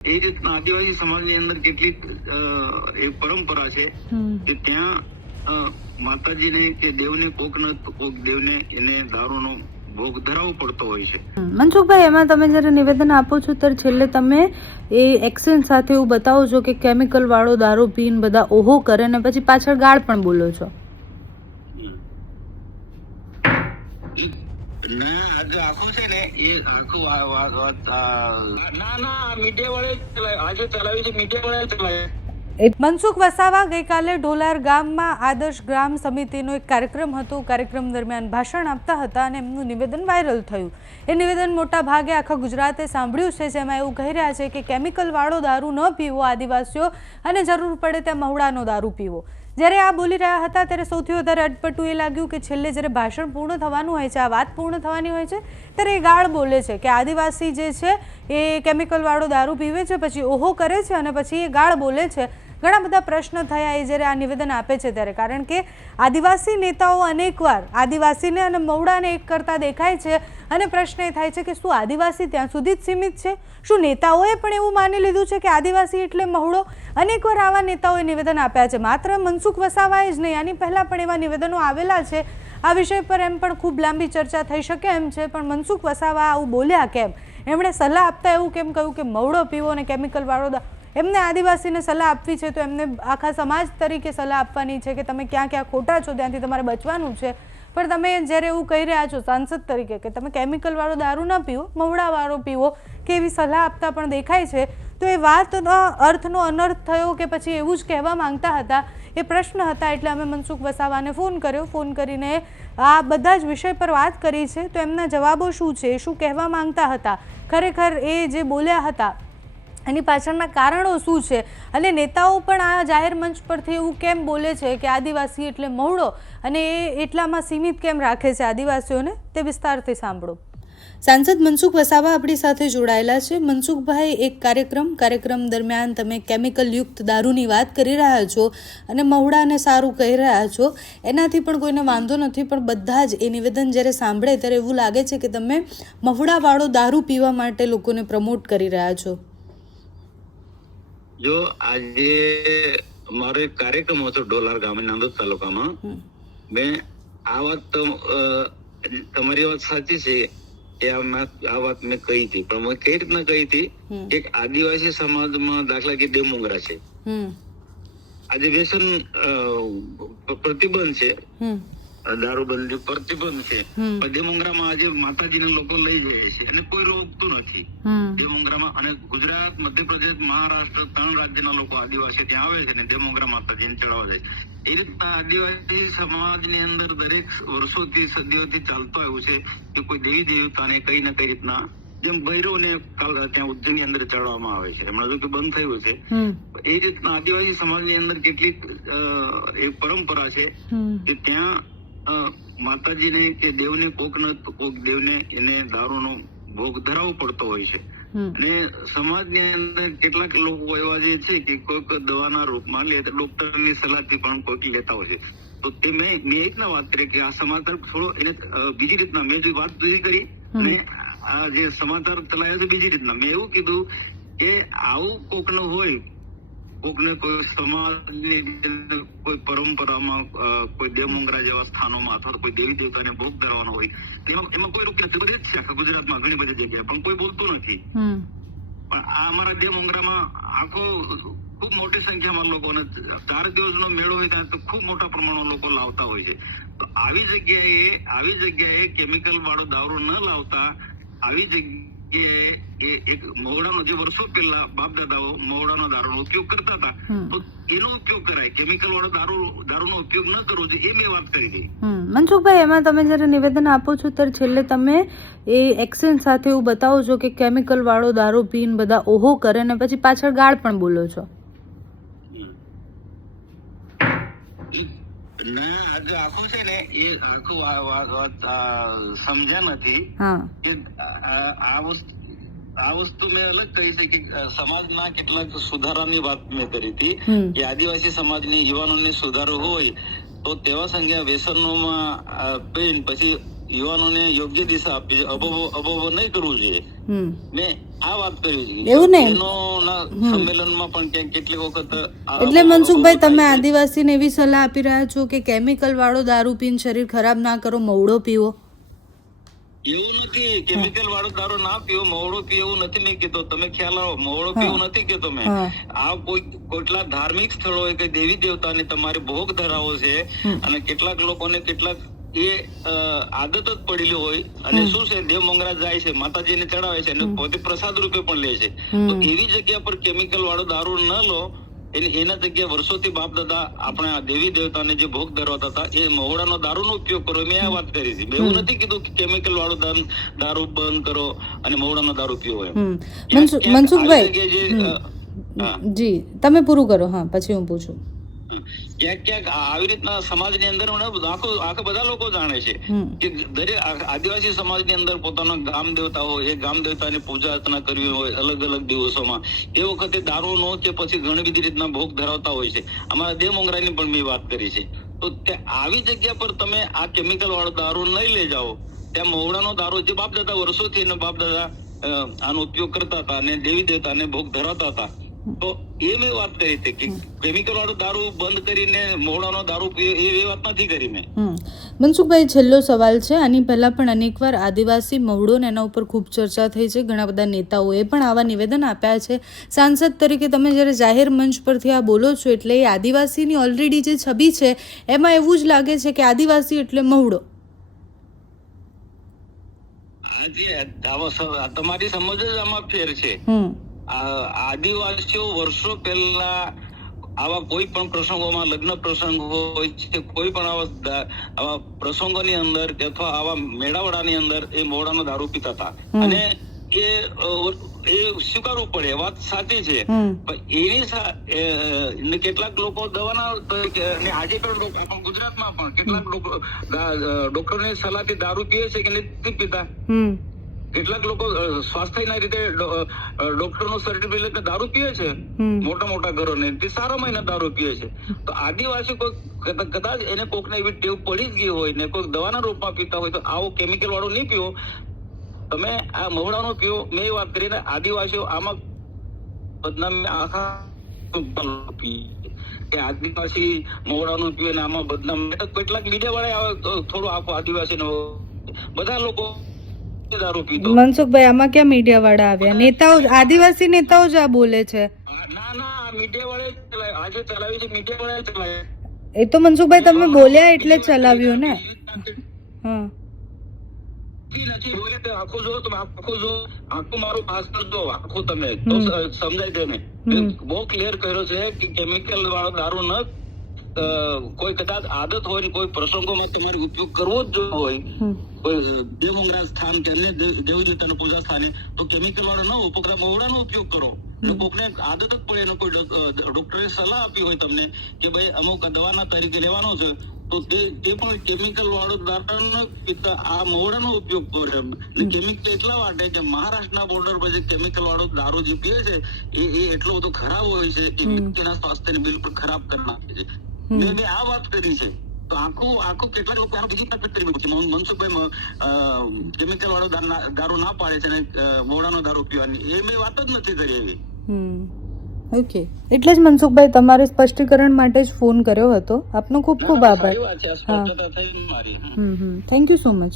એ રીતના આદિવાસી સમાજની અંદર કેટલીક એક પરંપરા છે કે ત્યાં માતાજીને કે દેવને કોક દેવને એને દારૂનો ભોગ ધરાવવો પડતો હોય છે. મનસુખભાઈ, એમાં તમે જયારે નિવેદન આપો છો ત્યારે છેલ્લે તમે એ એક્શન સાથે એવું બતાવો છો કે કેમિકલ વાળો દારૂ પીને બધા ઓહો કરે ને પછી પાછળ ગાળ પણ બોલો છો. ના, આજે આખું છે ને એ આખું વાત ના મીડિયા વાળે આજે ચલાવી છે, મીડિયા વાળે ચલાવે. મનસુખ વસાવા ગઈકાલે ઢોલાર ગામમાં આદર્શ ગ્રામ સમિતિનો એક કાર્યક્રમ હતો. કાર્યક્રમ દરમિયાન ભાષણ આપતા હતા અને એમનું નિવેદન વાયરલ થયું. એ નિવેદન મોટા ભાગે આખા ગુજરાતે સાંભળ્યું છે, જેમાં એવું કહી રહ્યા છે કે કેમિકલ વાળો દારૂ ન પીવો આદિવાસીઓ, અને જરૂર પડે ત્યાં મહુડાનો દારૂ પીવો. જ્યારે આ બોલી રહ્યા હતા ત્યારે સૌથી વધારે અટપટું એ લાગ્યું કે છેલ્લે જ્યારે ભાષણ પૂર્ણ થવાનું હોય છે, આ વાત પૂર્ણ થવાની હોય છે, ત્યારે એ ગાળ બોલે છે કે આદિવાસી જે છે એ કેમિકલ વાળો દારૂ પીવે છે, પછી ઓહો કરે છે અને પછી એ ગાળ બોલે છે. ઘણા બધા પ્રશ્ન થયા એ જ્યારે આ નિવેદન આપે છે ત્યારે, કારણ કે આદિવાસી નેતાઓ અનેકવાર આદિવાસીને અને મહુડાને એક કરતા દેખાય છે અને પ્રશ્ન એ થાય છે કે શું આદિવાસી ત્યાં સુધી જ સીમિત છે? શું નેતાઓએ પણ એવું માની લીધું છે કે આદિવાસી એટલે મહુડો? અનેકવાર આવા નેતાઓએ નિવેદન આપ્યા છે. માત્ર મનસુખ વસાવાએ જ નહીં, આની પહેલાં પણ એવા નિવેદનો આવેલા છે. આ વિષય પર એમ પણ ખૂબ લાંબી ચર્ચા થઈ શકે એમ છે, પણ મનસુખ વસાવા આવું બોલ્યા કેમ? એમણે સલાહ આપતા એવું કેમ કહ્યું કે મહુડો પીવો અને કેમિકલ વાળો? એમને આદિવાસીને સલાહ આપવી છે તો એમને આખા સમાજ તરીકે સલાહ આપવાની છે કે તમે ક્યાં ક્યાં ખોટા છો, ત્યાંથી તમારે બચવાનું છે. પણ તમે જ્યારે એવું કહી રહ્યા છો સાંસદ તરીકે કે તમે કેમિકલ વાળો દારૂ ન પીવો, મહુડા વાળો પીવો, કે એવી સલાહ આપતા પણ દેખાય છે, તો એ વાતનો અર્થનો અનર્થ થયો કે પછી એવું જ કહેવા માંગતા હતા? એ પ્રશ્ન હતા. એટલે અમે મનસુખ વસાવાને ફોન કર્યો. ફોન કરીને આ બધા જ વિષય પર વાત કરી છે. તો એમના જવાબો શું છે, શું કહેવા માંગતા હતા, ખરેખર એ જે બોલ્યા હતા એની પાછળના કારણો શું છે, અને નેતાઓ પણ આ જાહેર મંચ પરથી એવું કેમ બોલે છે કે આદિવાસી એટલે મહુડો, અને એ એટલામાં સીમિત કેમ રાખે છે આદિવાસીઓને, તે વિસ્તારથી સાંભળો. સાંસદ મનસુખ વસાવા આપણી સાથે જોડાયેલા છે. મનસુખભાઈ, એક કાર્યક્રમ દરમિયાન તમે કેમિકલ યુક્ત દારૂની વાત કરી રહ્યા છો અને મહુડાને સારું કહી રહ્યા છો, એનાથી પણ કોઈને વાંધો નથી, પણ બધા જ એ નિવેદન જ્યારે સાંભળે ત્યારે એવું લાગે છે કે તમે મહુડાવાળો દારૂ પીવા માટે લોકોને પ્રમોટ કરી રહ્યા છો. જો આજે મારો એક કાર્યક્રમ હતો ઢોલાર ગામે નાંદોદ તાલુકામાં, મેં આ વાત તો તમારી વાત સાચી છે કે આ વાત મેં કહી હતી, પણ મેં કઈ રીતના કહી હતી કે આદિવાસી સમાજમાં દાખલા કે દેવમોગરા છે, આજે વ્યસન પ્રતિબંધ છે, દારૂબંધી પ્રતિબંધ છે, દેવમોગરામાં આજે માતાજીને લોકો લઈ જાય છે અને કોઈ રોકતું નથી દેવમોગરામાં. અને ગુજરાત, મધ્યપ્રદેશ, મહારાષ્ટ્ર, 3 રાજ્યના લોકો આદિવાસી ત્યાં આવે છે અને દેવમોગરા માતાજીને ચડાવવા જાય છે. એ રીતના આદિવાસી સમાજની અંદર દરેક વર્ષોથી સદીઓથી ચાલતો આવ્યું છે કે કોઈ દેવી દેવતાને કઈ ને કઈ રીતના, જેમ ભૈરવને ત્યાં ઉજ્જૈનની અંદર ચડાવવામાં આવે છે, હમણાં જો કે બંધ થયું છે, એ રીતના આદિવાસી સમાજની અંદર કેટલીક એક પરંપરા છે કે ત્યાં માતાજીને કે દેવને કોક દેવને એને દારૂનો ભોગ ધરાવવો પડતો હોય છે. અને સમાજની અંદર કેટલાક લોકો એવા જે છે કે કોઈક દવાના રૂપમાં લે, ડોક્ટરની સલાહથી પણ કોઈક લેતા હોય છે. તો તે મેં એ રીતના વાત કરી કે આ સમાજ તરફ થોડો એને બીજી રીતના મેં જે વાત કરી અને આ જે સમાચાર ચલાવ્યા છે બીજી રીતના મેં એવું કીધું કે આવું કોકનું હોય, કોકને કોઈ સમાજની કોઈ પરંપરામાં કોઈ દેવમોગરા જેવા સ્થાનોમાં અથવા કોઈ દેવી દેવતાને ભોગ ધરવાનો હોય, એમાં કોઈ રૂપિયા બધી જ છે આખા ગુજરાતમાં ઘણી બધી જગ્યાએ, પણ કોઈ બોલતું નથી. પણ આ અમારા દેવમોગરામાં આખો ખૂબ મોટી સંખ્યામાં લોકોને 4 દિવસનો મેળો હોય ત્યાં તો ખૂબ મોટા પ્રમાણમાં લોકો લાવતા હોય છે. તો આવી જગ્યાએ કેમિકલ વાળો દારૂ ન લાવતા આવી જગ્યાએ એક મહુડાનો જે વર્ષો પહેલા બાપ દાદાઓ મહુડાનો દારૂનો ઉપયોગ કરતા હતા, તો એનો ઉપયોગ કરાય, કેમિકલ વાળો દારૂનો ઉપયોગ ન કરવો જોઈએ, એ મેં વાત કરી હતી. મનસુખભાઈ, એમાં તમે જ્યારે નિવેદન આપો છો ત્યારે છેલ્લે તમે એ એક્શન સાથે એવું બતાવો છો કે કેમિકલ વાળો દારૂ પીને બધા ઓહો કરે ને પછી પાછળ ગાળ પણ બોલો છો. ના, આજે આખું છે ને એ આખું વાત સમજ્યા નથી કે આ વસ્તુ મેં અલગ કહી છે કે સમાજના કેટલાક સુધારાની વાત મેં કરી હતી કે આદિવાસી સમાજની યુવાનોને સુધારો હોય તો તેવા સંખ્યા વ્યસનોમાં પછી યુવાનોને યોગ્ય દિશા આપી છે. અભાવો નહીં કરવું જોઈએ. મેં આ વાત કરી છે. એવું નહીં સંમેલનમાં પણ કેટલીક વખત એટલે મનસુખભાઈ તમે આદિવાસીને એવી સલાહ આપી રહ્યા છો કે કેમિકલ વાળો દારૂ પીને શરીર ખરાબ ના કરો, મવડો પીવો? એવું નથી, કેમિકલ વાળો દારૂ ના પીવો, મવડો પીવો એવું નથી મેં કીધું. તમે ખ્યાલ આવો, મવડો પીવો નથી કીધો મેં. આ કેટલાક ધાર્મિક સ્થળો કે દેવી દેવતાની તમારી ભોગ ધરાવો છે અને કેટલાક લોકોને કેટલાક એ આદત જ પડેલી હોય અને શું છે દેવ મંગરા જાય છે, માતાજીને ચડાવે છે અને પોતે પ્રસાદ રૂપે પણ લે છે. તો એવી જગ્યા પર કેમિકલ વાળો દારૂ ન લો. એના જગ્યાએ વર્ષોથી બાપ દાદા આપણા દેવી દેવતાને જે ભોગ ધરાવતા હતા એ મહોડાનો દારૂનો ઉપયોગ કરો. મેં આ વાત કરી છે. એવું નથી કીધું કે કેમિકલ વાળો દારૂ બંધ કરો અને મહોડાનો દારૂ પીવો એમ. મનસુખભાઈ જી તમે પૂરું કરો, હા પછી હું પૂછું. ક્યાંક ક્યાંક આવી રીતના સમાજની અંદર આખા બધા લોકો જાણે છે કે દરેક આદિવાસી સમાજની અંદર પોતાનો ગામ દેવતા હોય, એ ગામ દેવતાની પૂજા અર્ચના કરવી હોય અલગ અલગ દિવસોમાં, એ વખતે દારૂનો કે પછી ઘણી બધી રીતના ભોગ ધરાવતા હોય છે. અમારા દેવ મંગરાની પણ મેં વાત કરી છે. તો આવી જગ્યા પર તમે આ કેમિકલ વાળો દારૂ નહીં લઈ જાઓ. ત્યાં મહોડાનો દારૂ જે બાપ દાદા વર્ષોથી બાપ દાદા આનો ઉપયોગ કરતા હતા અને દેવી દેવતાને ભોગ ધરાવતા હતા. તો એ મેં વાત કરી હતી કે કેમિકલ વાળો દારૂ બંધ કરીને મોડાનો દારૂ પીવે એ વાત નથી કરી મેં. મનસુખભાઈ છેલ્લો સવાલ છે. આની પહેલા પણ અનેકવાર આદિવાસી મવડો ને એના ઉપર ખૂબ ચર્ચા થઈ છે. ઘણા બધા નેતાઓએ પણ આવા નિવેદન આપ્યા છે. સાંસદ તરીકે તમે જ્યારે જાહેર મંચ પરથી આ બોલો છો એટલે એ આદિવાસીની ઓલરેડી જે છબી છે એમાં એવું જ લાગે છે કે આદિવાસી એટલે મવડો. તમારી સમજ જ આમાં ફેર છે. આદિવાસીઓ વર્ષો પહેલા આવા કોઈ પણ પ્રસંગોમાં, લગ્ન પ્રસંગ હોય છે, કોઈ પણ આવા પ્રસંગોની અંદર અથવા આવા મેળાવડાની અંદર એ મોડાનો દારૂ પીતા હતા અને એ સ્વીકારવું પડે, વાત સાચી છે. એની કેટલાક લોકો દવાના આજે પણ ગુજરાતમાં પણ કેટલાક લોકો ડોક્ટરની સલાહથી દારૂ પીએ છે કે નથી પીતા. કેટલાક લોકો સ્વાસ્થ્યના રીતે ડોક્ટરનો સર્ટિફિકેટ દારૂ પીએ છે મોટા મોટા ઘરોને, તે સારા મહિના દારૂ પીએ છે. તો આદિવાસી કોઈ કદાચ એને કોકને એવી ટેવ પડી જ ગઈ હોય ને કોઈ દવાના રૂપમાં પીતા હોય તો આવો કેમિકલ વાળો નહીં પીવો, તમે આ મહુડાનો પીવો. મેં વાત કરીને આદિવાસીઓ આમાં બદનામ આખા કે આદિવાસી મહુડાનું પીવે ને આમાં બદનામ. કેટલાક મીડિયા વાળા થોડું આખું આદિવાસી બધા લોકો મનસુખભાઈ આમાં ક્યાં મીડિયા વાળા આવ્યા? નેતાઓ, આદિવાસી નેતાઓ જ આ બોલે છે. ના મીડિયા વાળા આજે ચલાવી છે, મીડિયા વાળા ચલાવે. એ તો મનસુખભાઈ તમે બોલ્યા એટલે ચલાવ્યું ને. નથી બોલે તો આખું જો, તમે આખું જો, આખું મારું ભાષણ જો આખું તમે તો સમજાય તેને. બહુ ક્લિયર કર્યો છે કે કેમિકલ વાળો દારૂ ન કોઈ કદાચ આદત હોય ને કોઈ પ્રસંગોમાં તમારે ઉપયોગ કરવો જ હોય, કોઈ દેવમંગરા સ્થાન કે અન્ય દેવી દેવતાના પૂજા સ્થાને, તો કેમિકલ વાળો ન ઉપકરા મહુડાનો ઉપયોગ કરો. કોકને આદત જ પડે એનો કોઈ ડોક્ટરે સલાહ આપી હોય તમને કે ભાઈ અમુક દવાના તરીકે લેવાનો છે તો તે પણ કેમિકલ વાળો દારૂ પીતા આ મહુડાનો ઉપયોગ કરે. કેમિકલ એટલા માટે કે મહારાષ્ટ્રના બોર્ડર પર જે કેમિકલ વાળો દારૂ જે પીએ છે એ એટલો બધો ખરાબ હોય છે કે વ્યક્તિના સ્વાસ્થ્યને બિલકુલ ખરાબ કરી નાખે છે. મેં આ વાત કરી છે. તો આખું કેટલાક લોકો બીજી વાત કરી મનસુખભાઈ કેમિકલ વાળો દારૂ ના પાડે છે અને મોડાનો દારૂ પીવાની, એ મેં વાત જ નથી કરી એવી. ઓકે, એટલે જ મનસુખભાઈ તમારે સ્પષ્ટીકરણ માટે જ ફોન કર્યો હતો. આપનો ખૂબ ખૂબ આભાર. Thank you so much.